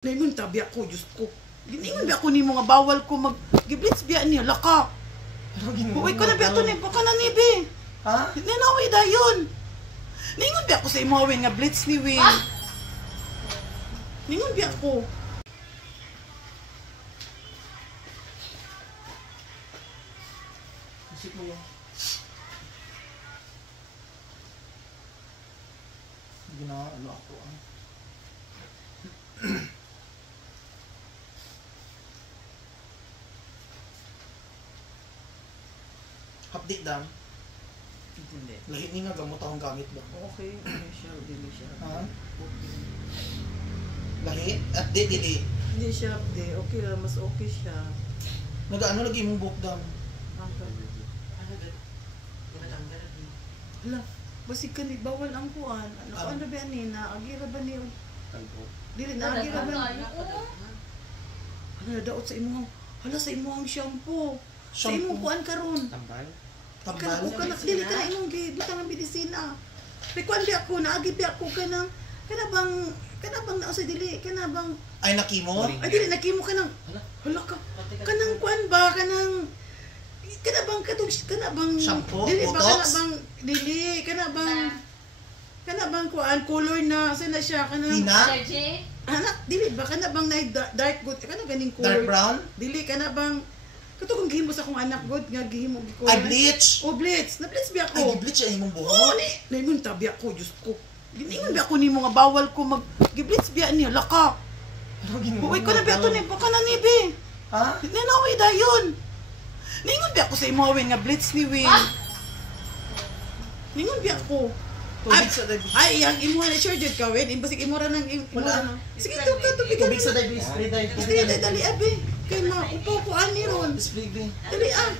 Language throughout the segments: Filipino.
Ningon tabi ako, Diyos ko. Ningon ba ako ni mga bawal ko mag-giblitz biya niya, laka. Uy ko na biya ito ni, baka na nibi. Ha? Ninaway dayon. Ningon ba ako sa imawin nga blitz ni Win. Ningon ba ako. Isip mo yan. Ano ako ah. Update dam. Hindi. Lahi ni nga gamot akong gamit ba? Okay, hindi siya. Ha? Lahi? Update dili. Hindi siya, okay lang, mas okay siya. Nagaano lagi mong buhok dam? Hala, basig ka ni, bawal ang kuhan. Ano ba yan na? Agira ba niyo? Dili na, agira ba niyo? Hala, daot sa imong, sa imong shampoo. Sa imong kuhan karon. Tambal? Dili ka na imong butang ng medisina. Pekuan di ako, naagi di ako kanang nausay dili, kanabang Ay nakimo? ay dili nakimo kanang hala ka kanang kuan ba kanang kanabang shampoo, dili ba botox? kanabang kuan color na sa na siya kanang Hina? anak dili ba kanabang na dark good kanang ganing color Dark brown? dili kanabang kato kung gihimo sa akong anak god nga gihimo gi Ay bleach? o blitz na blitz bi ako Ay bleach ay imong buhok? oo ni ningon tabi ako Diyos ko ningon ba ako ni mga bawal ko mag-giblitz biya niya laka. Uy ko na biya ito ni, baka na nibi. Ha? Ninaway dayon. Ningon ba ako sa imawin nga blitz ni Win. Ningon ba ako. Tubig sa diabetes. Ay, ang imuha na sure jud ka Win. Imbasig imura ng imura na. Sige to ka tubig. Tubig sa diabetes. Spray diabetes. Sige dali abi. Kay maupaw ko ani ron. Spray din. Dali ah.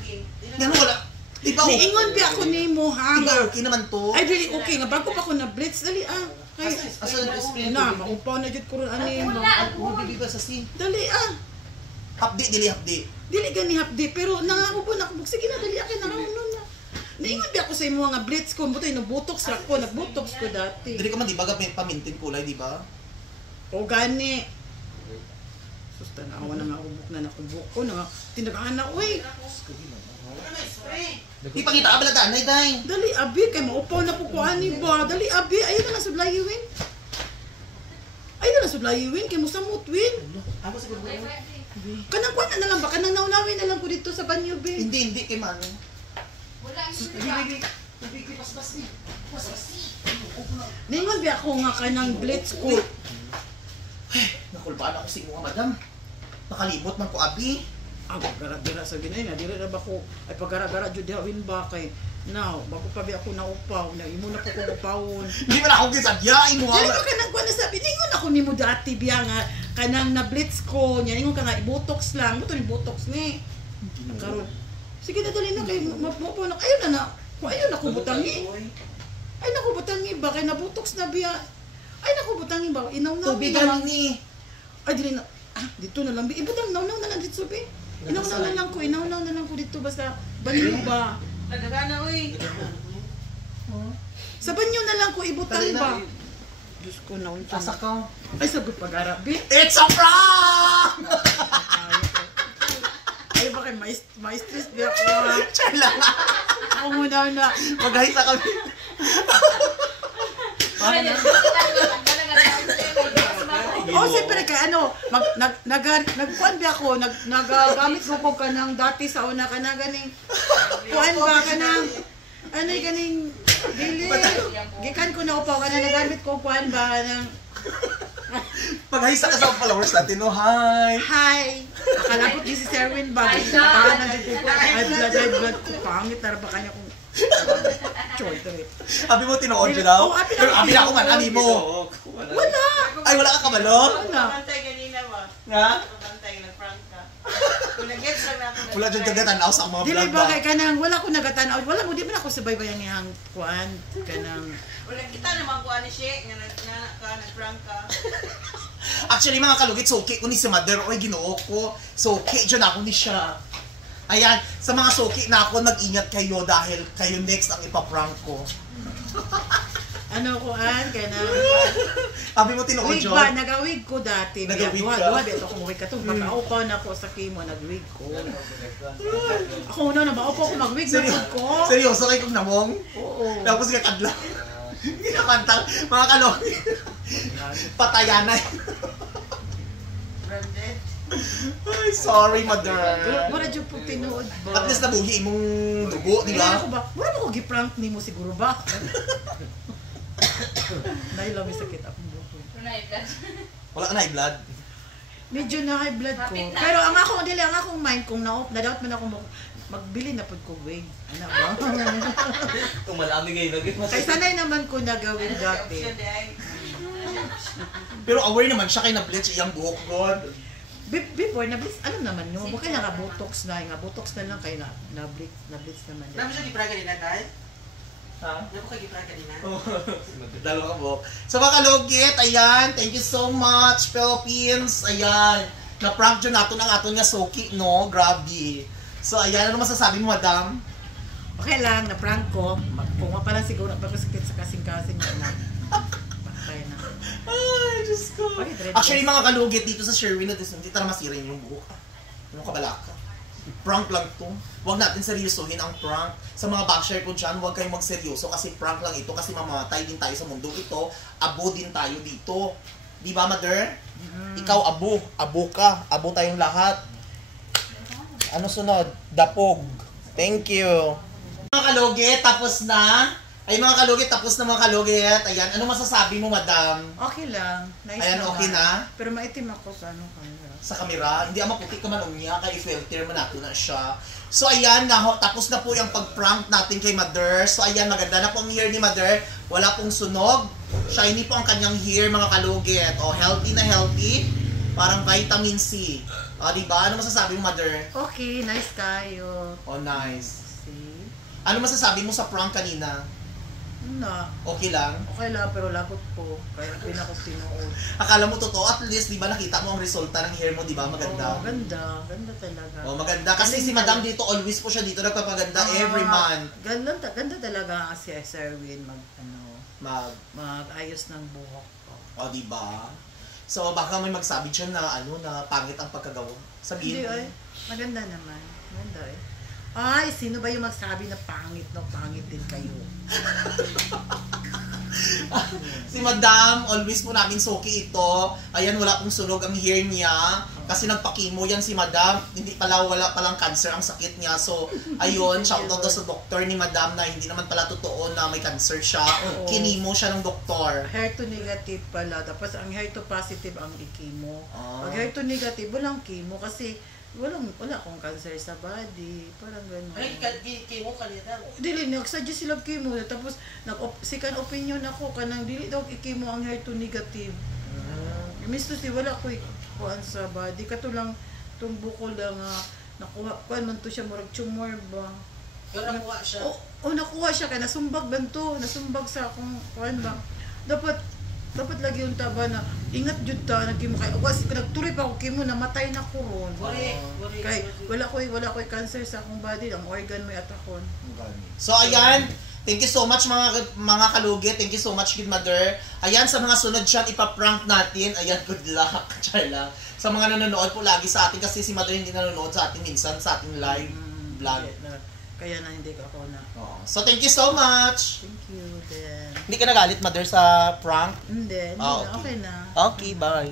Ganun wala. Di ba? Niingon ba ako nimo ha. Di ba okay naman to? Ay dili okay nga bago pa ko na blitz dali ah. Kay Asa yung spray? na maupaw na jud ko ron ani. Hindi ba sa si? Dali ah. Update dili update. Dili gani hapdi pero nangako na ako sige na dali akin na na. Niingon ba ako sa imo nga blitz ko butoy no botox ra ko nagbotox ko dati. Dili ka man di ba may pamintin kulay di ba? O gani. Susta na awan na nga ubok na nakubok ko na tinagaan na uy. Di pakita ka bala danay day. Dali abi kay maupaw na po ko ani ba. Dali abi ayo na sudlayuin. Ayo na sudlayuin kay musamot win. Ako siguro. Kanang kuan na lang ba kanang naunawin na lang ko dito sa banyo be. Hindi kay mano. Ningon ba ako nga kanang blitz ko. Nakulbaan ako si mga madam. Nakalimot man ko abi. Ako gara-gara sa ginay na dili na ba ko ay pagara-gara jud hawin ba kay now bago pa bi ako naupaw na imo na ko upawon. Hindi man ako gisadyain mo. Dili ko kanang kuan na sabi ningon ako nimo dati biya nga kanang na blitz ko nya ningon ka nga i-botox lang mo to ni botox ni. Karon sige na dali na kay mo na ayun na ayun na ko butangi. Ay naku butangi ba kay na botox na biya. Ay naku butangi ba inaw na Tubigan ni. ay dili na dito na lang bi ibutang naw na lang dito bi. Inaw na lang ko dito basta banyo ba. Nagagana uy. Sa banyo na lang ko ibutang ba. Diyos ko naon sa. Asa ka? Ay sagot pag-arabi. It's a prank! Ay bakit may stress di ako. Chala. Ako muna na. Maghahita kami. Oh, siyempre kay ano, nagkuan ba ako, nagagamit ko kanang dati sa una kanang ganing kuan ba kanang ano ganing dili gikan ko na upaw kanang nagamit ko kuan ba nang Maghahisa ka sa followers natin, no? Hi! Akalapot ni si Serwin ba? Parang nandito ko, ay blood ko, pangit na ba kanya kung choy trip. Abi mo tinood yun daw? Pero abi na ako man, abi mo. Wala! Ay, wala ka kabalo? Wala. Pantay ganina ba? Nga? Pantay, nag-prank ka. Kung nag-gets lang natin. Wala dyan kagatan sa mga Dili vlog ba ba? kay kanang wala ko nagatanaw. Wala mo di man ako sabay ba yang ihang kuan kanang Wala kita naman ko ani siya nga nag-prank ka. Actually, mga kalugit, soki ko ni si Mother. Oy, ginoo ko. Soki, dyan ako ni siya. Ayan, sa mga soki na ako, mag-ingat kayo dahil kayo next ang ipaprank ko. Ano ko kaya na Abi mo tinuod, wig John? ba? Nagawig ko dati. Nagawig ka? Duha, dito ako mawig ka to. Pagkaupaw na ako sa chemo, nagwig ko. Ako una na, maupaw ko magwig na wig ko. Seryoso kayo kong namong? Oo. Tapos kakadlaw. Ginakantang, mga kalori. Patayanay. Branded. Ay, sorry, mother. Wala dyan po tinuod ba? At least nabuhi imong dugo, di Wala ba? ako ba? Wala ba ko giprank ni mo siguro ba? Dahil lang may sakit akong buko. Wala ka na blood. Medyo na high blood ko. Pero ang akong mind kung na-doubt man ako magbili na po ko wig. Ano ba? Kung malami kayo lagi mas. Kay sanay naman ko nagawin dati. Option di ay. Pero aware naman siya kay na-bleach iyang buhok, God. Before, alam naman nyo, baka nga botox na, botox na lang kayo na-blitz naman. Namin siya gipraga nila, Tay? Ha? Namin ka gipraga nila? Dalawa ka buhok. Sa mga kalugit, ayan, thank you so much, Philippines. Ayan, na-prank dyan nato ng aton nga soki, no? Grabe. So, ayan, ano masasabi mo, madam? Okay lang, na-prank ko. Kung pa lang siguro, pagkasakit sa kasing-kasing na. Bakay na. Ay, Diyos ko. Actually, mga kalugit dito sa Sherwin, hindi tara masirin yung buhok. Yung kabalaka. Prank lang to. Huwag natin seryosohin ang prank. Sa mga backshare ko dyan, huwag kayong magseryoso kasi prank lang ito kasi mamamatay din tayo sa mundo ito. Abo din tayo dito. Di ba, mother? Ikaw, abo. Abo ka. Abo tayong lahat. Ano sunod? Dapog. Thank you. Mga kalugit, tapos na. Ay, mga kalugit, tapos na mga kalugit. Ayan, ano masasabi mo, madam? Okay lang. Nice Ayan, naman. okay na? Pero maitim ako sa camera. Sa kamera, hindi ang maputi ka man unya, kaya i-filter man natin na siya. So ayan, tapos na po yung pag-prank natin kay Mother. So ayan, maganda na po ang hair ni Mother. Wala pong sunog. Shiny po ang kanyang hair, mga kalugit. O, healthy na healthy. Parang vitamin C. O, diba? Ano masasabi mo, Mother? Okay, nice kayo. O, nice. See? Ano masasabi mo sa prank kanina? Na, Okay lang? okay lang, pero lagot po. Kaya pinako tinuod. Akala mo totoo, at least, di ba nakita mo ang resulta ng hair mo, di ba? Maganda. Oh, ganda. Ganda talaga. Oh, maganda. Kasi si Madam dito, always po siya dito nagpapaganda every month. Ganda talaga si Sherwin mag-ayos ng buhok ko. O, di ba? So, baka may magsabi dyan na, na pangit ang pagkagawa. Sabihin Hindi mo. ay, maganda naman. Maganda eh. Ay, sino ba yung magsabi na pangit no? Pangit din kayo. Si Madam, always po namin soki ito. Ayan, wala pong sunog ang hair niya. Kasi nagpakimo yan si Madam. Wala palang cancer ang sakit niya. So, ayun, shoutout sa doktor ni Madam na hindi naman pala totoo na may cancer siya. Oo. Kinimo siya ng doktor. Hair to negative pala. Tapos ang hair to positive ang i-chemo. Ah. Pag hair to negative, walang chemo kasi wala akong cancer sa body. Parang gano'n. Ay, kimo ka nila. Dili, nagsuggest sila chemo. Tapos, second opinion ako, kanang dili daw i-chemo ang hair to negative. Misto si wala ko ikuan sa body. Kato lang, itong buko lang, nakuha, kuan man to siya, murag tumor ba? Yung nakuha siya. Nakuha siya, kaya nasumbag ba to? Nasumbag sa akong, kuan ba? Dapat lagi yung taba na, ingat jud ta, nagkimo kay, kasi nagtuloy pa ako kimo, namatay na ko ron. Kay, wala ko cancer sa akong body, ang organ mo atakon. So, ayan. Thank you so much mga kalugit. Thank you so much, Kid Mother. Ayan, sa mga sunod siya, ipaprank natin. Ayan, good luck. Char lang. Sa mga nanonood po lagi sa atin, kasi si Mother hindi nanonood sa atin minsan, sa ating live vlog. Kaya na hindi ko ako na. So, thank you so much. Thank you, then. Hindi ka nagalit, Mother, sa prank? Hindi Ah, na, okay na. Okay, bye.